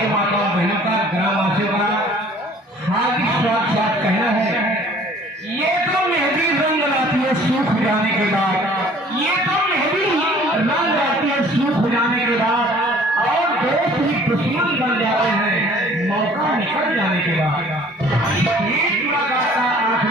भाई माता बहनों का ग्रामवासियों का हार्दिक स्वागत कहना है। ये तो मेहंदी रंग लाती है सूख जाने के बाद, ये तो मेहंदी रंग लाती है सूख जाने के बाद, और दोस्त ही दुश्मन बन जाते हैं।